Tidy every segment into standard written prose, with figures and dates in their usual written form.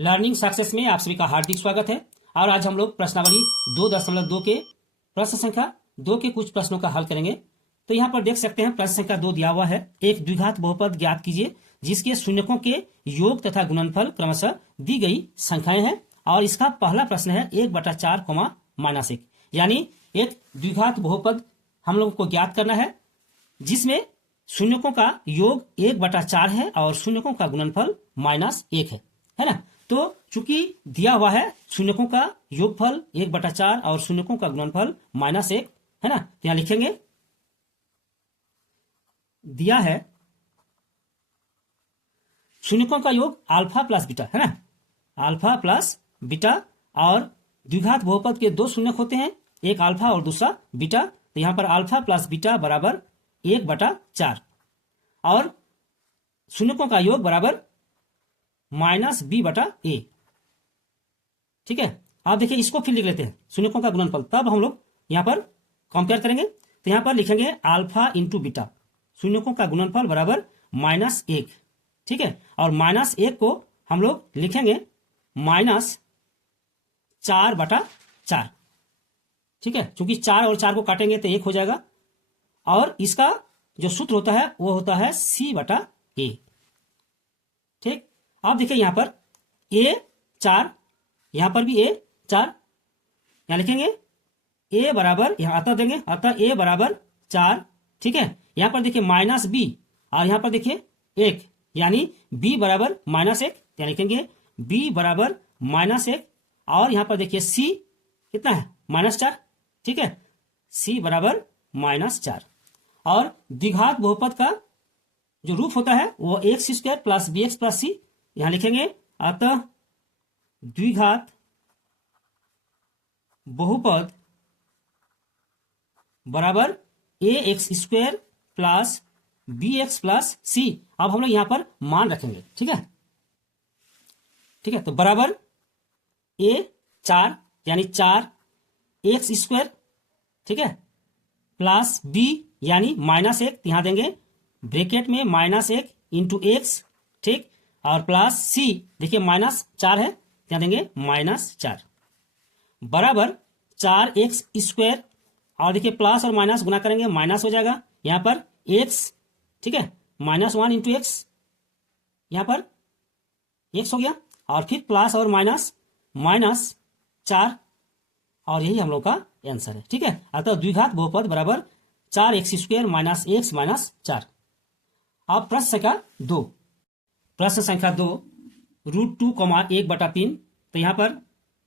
Learning success में आप सभी का हार्दिक स्वागत है। और आज हम लोग प्रश्नावली 2.2 के प्रश्न संख्या 2 के कुछ प्रश्नों का हल करेंगे। तो यहाँ पर देख सकते हैं प्रश्न संख्या 2 दिया हुआ है, एक द्विघात बहुपद ज्ञात कीजिए जिसके शून्यकों के योग तथा गुणनफल क्रमशः दी गई संख्याएं हैं। और इसका पहला प्रश्न है 1/4 -1, यानी एक द्विघात बहुपद हम लोगों को ज्ञात करना है जिसमें शून्यकों का योग 1/4 है और शून्यकों का गुणनफल -1 है ना। तो चूंकि दिया हुआ है शून्यकों का योगफल 1/4 और शून्यकों का गुणनफल -1 है ना, तो यहां लिखेंगे दिया है शून्यकों का योग अल्फा प्लस बीटा है ना, अल्फा प्लस बीटा। और द्विघात बहुपद के दो शून्यक होते हैं, एक अल्फा और दूसरा बीटा। तो यहां पर अल्फा प्लस बीटा बराबर 1/4 और शून्यकों का योग बराबर -b/a। ठीक है, आप देखिए इसको फिर लिख लेते हैं शून्यकों का गुणनफल, तब हम लोग यहां पर कंपेयर करेंगे। तो यहां पर लिखेंगे अल्फा इंटू बीटा, शून्यकों का गुणनफल बराबर -1। ठीक है, और -1 को हम लोग लिखेंगे -4/4। ठीक है, चूंकि 4 और 4 को काटेंगे तो 1 हो जाएगा। और इसका जो सूत्र होता है वो होता है c/a। ठीक, आप देखिए यहां पर a4, यहां पर भी a4, यहां लिखेंगे a बराबर, यहां अतः देंगे, अतः a बराबर 4। ठीक है, यहां पर देखिए -b और यहां पर देखिए 1, यानी b बराबर -1, यहां लिखेंगे b बराबर -1। और यहां पर देखिए c कितना है -4। ठीक है, c बराबर -4। और द्विघात बहुपद का जो रूप होता है वो x² plus bx plus c, यहां लिखेंगे अतः द्विघात बहुपद बराबर ax² plus bx plus c। अब हम लोग यहां पर मान रखेंगे। ठीक है, ठीक है, तो बराबर a4 यानी 4x², ठीक है, प्लस b यानी -1, यहां देंगे ब्रैकेट में -1 इंटू एक्स। ठीक, और प्लस c देखिए -4 है, यहां देंगे -4 बराबर 4x²। और देखिए प्लस और माइनस गुना करेंगे माइनस हो जाएगा, यहां पर x, ठीक है, -1 इंटू एक्स, यहां पर x हो गया। और फिर प्लस और माइनस -4, और यही हम लोग का आंसर है। ठीक है, अतः द्विघात बहुपद बराबर 4x² -x -4। अब प्रश्न संख्या 2, प्रश्न संख्या 2 √2, 1/3। तो यहां पर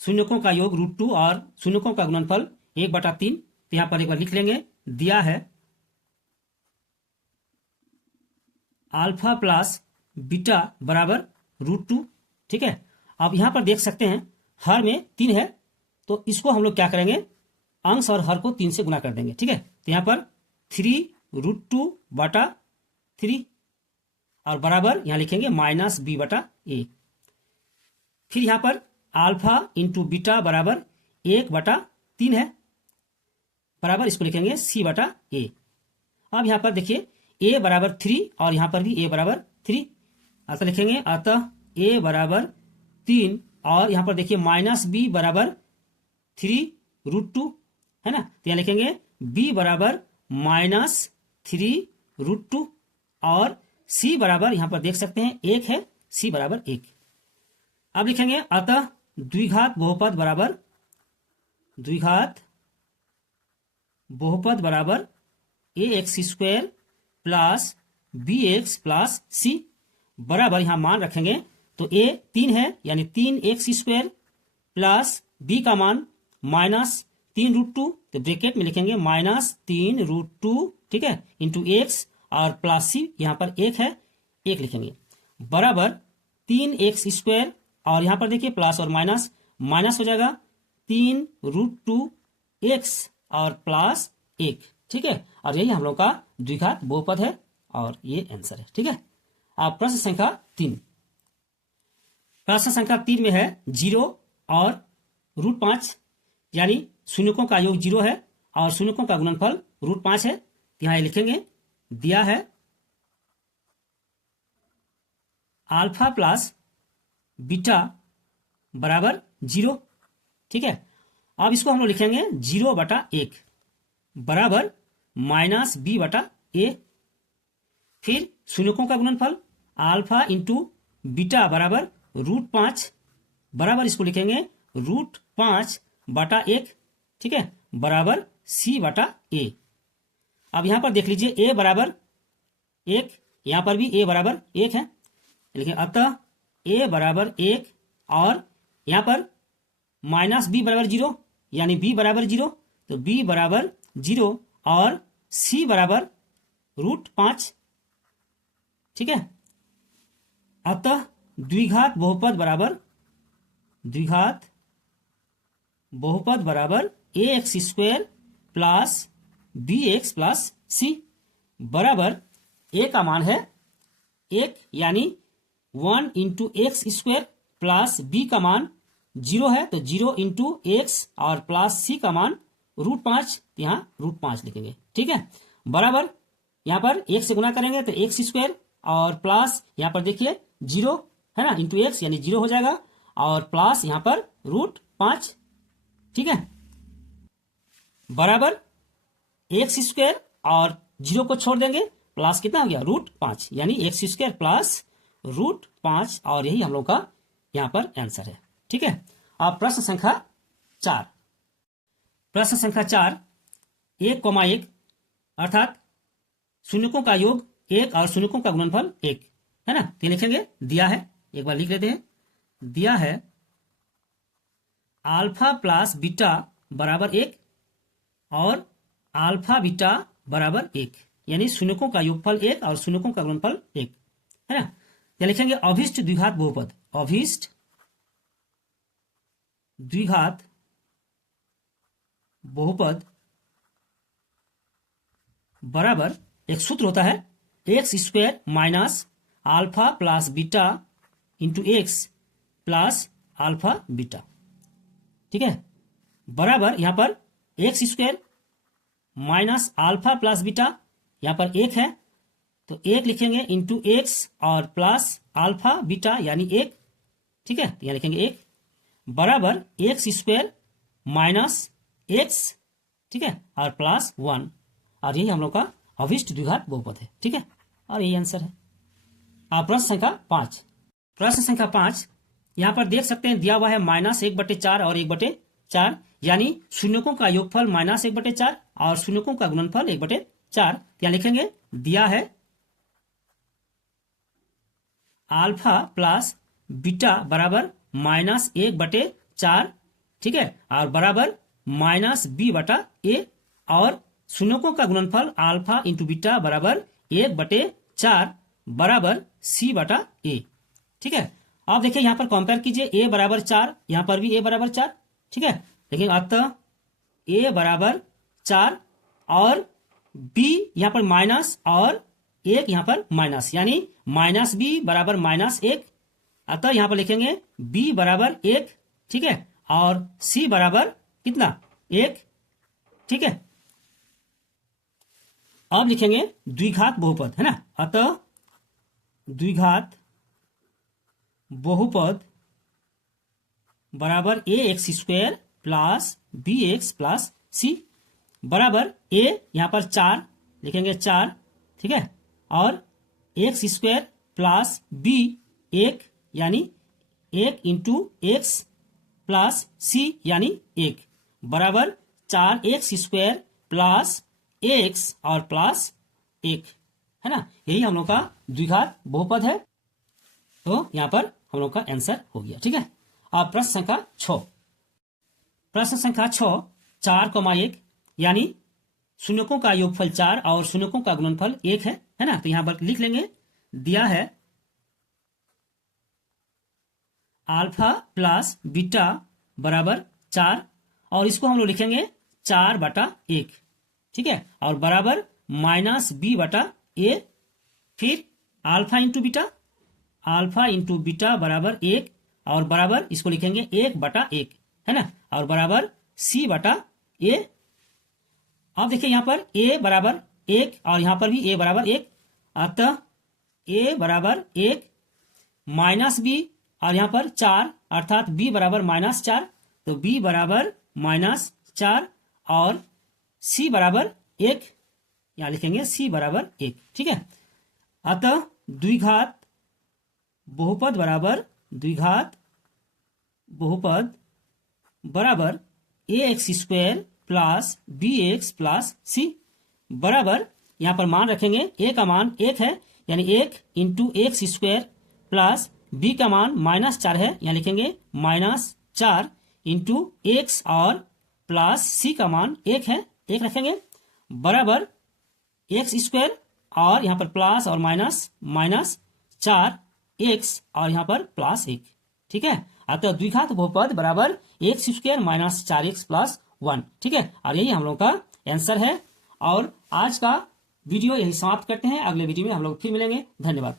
शून्यकों का योग √2 और शून्यकों का गुणनफल 1/3। तो यहां पर एक बार लिख लेंगे, दिया है अल्फा प्लस बीटा बराबर √2। ठीक है, अब यहां पर देख सकते हैं हर में 3 है, तो इसको हम लोग क्या करेंगे, अंश और हर को 3 से गुना कर देंगे। ठीक है, तो यहां पर 3√2/3 और बराबर यहां लिखेंगे -b/a। फिर यहां पर अल्फा इंटू बीटा बराबर 1/3 है, बराबर इसको लिखेंगे c/a। अब यहां पर देखिए a बराबर 3 और यहां पर भी a बराबर 3, अतः लिखेंगे अतः a बराबर 3 और यहां पर देखिए -b बराबर 3√2 है ना, तो यहां लिखेंगे b बराबर -3√2 और c बराबर यहां पर देख सकते हैं 1 है, c बराबर 1। अब लिखेंगे अतः द्विघात बहुपद बराबर ax² plus bx plus c बराबर, यहां मान रखेंगे तो a 3 है यानी 3x² प्लस b का मान -3√2, तो ब्रैकेट में लिखेंगे -3√2, ठीक है, इंटू एक्स और प्लस c, यहां पर 1 है, 1 लिखेंगे बराबर 3x² और यहां पर देखिए प्लस और माइनस हो जाएगा 3√2x और प्लस 1। ठीक है, और यही हम लोग का द्विघात बहुपद है और ये आंसर है। ठीक है, अब प्रश्न संख्या 3, प्रश्न संख्या 3 में है 0 और √5, यानी शून्यकों का योग 0 है और शून्यकों का गुणनफल √5 है। यहां लिखेंगे दिया है अल्फा प्लस बीटा बराबर 0। ठीक है, अब इसको हम लोग लिखेंगे 0/1 बराबर माइनस b/a। फिर शून्यकों का गुणनफल अल्फा इंटू बीटा बराबर √5 बराबर इसको लिखेंगे √5/1। ठीक है, बराबर c/a। अब यहां पर देख लीजिए a बराबर 1, यहां पर भी a बराबर 1 है, लेकिन अतः a बराबर 1 और यहां पर माइनस b बराबर 0 यानी b बराबर 0, तो b बराबर 0 और c बराबर √5। ठीक है, अतः द्विघात बहुपद बराबर ax² plus bx plus c बराबर a का मान है 1 यानी 1 इंटू x² प्लस b का मान 0 है, तो 0 इंटू एक्स और प्लस c का मान √5, यहाँ √5 लिखेंगे। ठीक है, बराबर यहाँ पर 1 से गुना करेंगे तो x² और प्लस यहाँ पर देखिए 0 है ना, इंटू एक्स यानी 0 हो जाएगा और प्लस यहाँ पर √5। ठीक है, बराबर x² और 0 को छोड़ देंगे, प्लस कितना हो गया √5 यानी x² प्लस √5 और यही हम लोग का यहाँ पर आंसर है। ठीक है, अब प्रश्न संख्या 4। प्रश्न संख्या 4 1,1 अर्थात शून्यकों का योग 1 और शून्यकों का गुणनफल 1 है ना, तो लिखेंगे दिया है, एक बार लिख लेते हैं। दिया है अल्फा प्लस बीटा बराबर 1 और अल्फा बीटा बराबर 1 यानी शून्यकों का योगफल 1 और शून्यकों का गुणनफल 1 है ना, या लिखेंगे अभिष्ट द्विघात बहुपद, अभिष्ट द्विघात बहुपद बराबर एक सूत्र होता है x² minus alpha plus beta into x plus alpha beta. ठीक है, बराबर यहां पर x² minus alpha plus beta, यहां पर 1 है तो 1 लिखेंगे इंटू एक्स और प्लस अल्फा बीटा यानी 1। ठीक है, तो यहां लिखेंगे 1 बराबर x² माइनस एक्स, ठीक है, और प्लस 1 और यही हम लोग का अभिष्ट द्विघात बहुपद है। ठीक है, और यही आंसर है। अब प्रश्न संख्या 5। प्रश्न संख्या 5 यहां पर देख सकते हैं दिया हुआ है -1/4 और 1/4 यानी शून्यकों का योगफल -1/4 और शून्यकों का गुणनफल 1/4। क्या लिखेंगे दिया है अल्फा प्लस बीटा बराबर -1/4। ठीक है, और बराबर -b/a और शून्यकों का गुणनफल अल्फा इंटू बीटा बराबर 1/4 बराबर c/a। ठीक है, अब देखिए यहां पर कंपेयर कीजिए a बराबर 4, यहां पर भी a बराबर 4। ठीक है, लेकिन अतः a बराबर 4 और b यहां पर माइनस और 1 यहां पर माइनस यानी -b बराबर -1, अतः यहां पर लिखेंगे b बराबर 1। ठीक है, और c बराबर कितना 1। ठीक है, अब लिखेंगे द्विघात बहुपद है ना, अतः द्विघात बहुपद बराबर ax² plus bx plus c बराबर a यहां पर 4 लिखेंगे 4। ठीक है, और x² प्लस b 1 यानी 1 इंटू एक्स प्लस c यानी 1 बराबर 4x² प्लस x और प्लस 1 है ना, यही हम लोग का द्विघात बहुपद है। तो यहां पर हम लोग का आंसर हो गया। ठीक है, अब प्रश्न संख्या 6। प्रश्न संख्या 6 4,1 यानी शून्यकों का योगफल 4 और शून्यकों का गुणनफल 1 है ना, तो यहां पर लिख लेंगे दिया है अल्फा प्लस बीटा बराबर 4 और इसको हम लोग लिखेंगे 4/1। ठीक है, और बराबर -b/a फिर alpha into beta, alpha into beta बराबर 1 और बराबर इसको लिखेंगे 1/1 है ना, और बराबर c/a। अब देखिए यहां पर a बराबर 1 और यहां पर भी a बराबर 1, अतः a बराबर 1 -b और यहाँ पर 4 अर्थात b बराबर -4, तो b बराबर -4 और c बराबर 1, यहाँ लिखेंगे c बराबर 1। ठीक है, अतः द्विघात बहुपद बराबर द्विघात बहुपद बराबर ax² plus bx plus c बराबर, यहाँ पर मान रखेंगे, a का मान 1 है यानी 1 इंटू x² प्लस b का मान -4 है, यहाँ लिखेंगे -4 इंटू x और प्लस c का मान 1 है, 1 रखेंगे बराबर x² और यहाँ पर प्लस और माइनस 4x और यहाँ पर +1। ठीक है, अतः द्विघात बहुपद बराबर x² - 4x + 1। ठीक है, और यही हम लोग का आंसर है। और आज का वीडियो यही समाप्त करते हैं, अगले वीडियो में हम लोग फिर मिलेंगे। धन्यवाद।